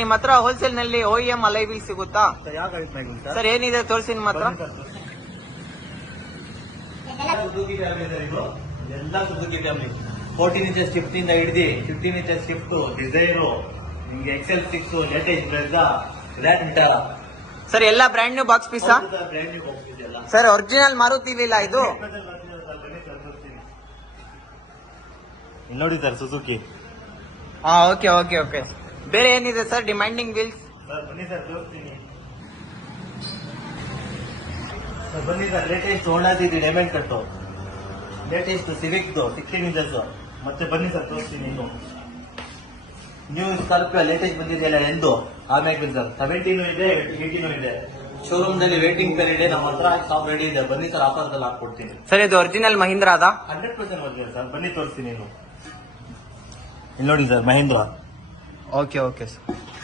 ನಿಮ್ ಹತ್ರ ಹೋಲ್ಸೇಲ್ ನಲ್ಲಿ OEM ಅಲೈ ವೀಲ್ ಸಿಗುತ್ತಾ ಯಾವ ಗಾಡಿ ಮ್ಯಾಗ್ವಿಲ್ ಸರ್? ಸರ್? ಏನಿದೆ ತೋರಿಸಿ ನಿಮ್ಮ ಹತ್ರ. ಸುಜುಕಿ ಫ್ಯಾಮಿಲಿ ಸರ್ ಇದು. ಎಲ್ಲ ಸುಜುಕಿ ಫ್ಯಾಮಿಲಿ 14 ಇಂಚಸ್ ಶಿಫ್ಟ್ ಇಂದ ಹಿಡಿದು 15 ಇಂಚಸ್ ಶಿಫ್ಟ್, ಡಿಸೈರು, ನಿಮ್ಗೆ XL6, latest Brezza, Grand Vitara sir ಎಲ್ಲ ಬ್ರ್ಯಾಂಡ್ ನ್ಯೂ ಬಾಕ್ಸ್ ಪೀಸಾ ಬ್ರ್ಯಾಂಡ್ ನ್ಯೂ ಬಾಕ್ಸ್ ಇದೆಯಲ್ಲ ಸರ್? ಒರಿಜಿನಲ್ ಮಾರುತಿ ಇಲ್ಲ ಇದು? ಇಲ್ಲಿ ನೋಡಿ ಸರ್ ಸುಜುಕಿ. ಹಾ, ಓಕೆ ಓಕೆ ಓಕೆ. ಬೇರೆ ಏನಿದೆ ಸರ್ ಡಿಮ್ಯಾಂಡಿಂಗ್ ವೀಲ್ಸ್? ಸರ್ ಬನ್ನಿ ಸರ್ ತೋರಿಸ್ತೀನಿ. ಸರ್ ಬನ್ನಿ sir, latest Honda City diamond cut, latest ಸಿವಿಕ್ದು 16 ಇಂಚಸ್. ಮತ್ತೆ ಬನ್ನಿ ಸರ್ ತೋರಿಸ್ತೀನಿ. ಇನ್ನು ನ್ಯೂ ಸ್ಕಾರ್ಪಿಯೋ ಲೇಟೆಸ್ಟ್ ಬಂದಿದೆಯಲ್ಲ ಎಂದು ಆಮೇಲೆ ಸರ್ 17 ಇದೆ, 18 ಇದೆ. ಶೋರೂಮ್ ನಲ್ಲಿ ವೇಟಿಂಗ್ ಪೀರಿಯಡ್ ಇದೆ. ನಮ್ಮ ಹತ್ರ ಸ್ಟಾಕ್ ರೆಡಿ ಇದೆ. ಬನ್ನಿ ಸರ್, ಆಫರ್ ಅಲ್ಲಿ ಹಾಕೊಡ್ತೀನಿ. ಸರ್ ಇದು ಒರಿಜಿನಲ್ ಮಹೀಂದ್ರ ಅದ? 100% ಒರಿಜಿನಲ್ ಸರ್. ಬನ್ನಿ ತೋರಿಸ್ತೀನಿ. ಇಲ್ಲಿ ನೋಡಿ sir Mahindra. Okay okay sir.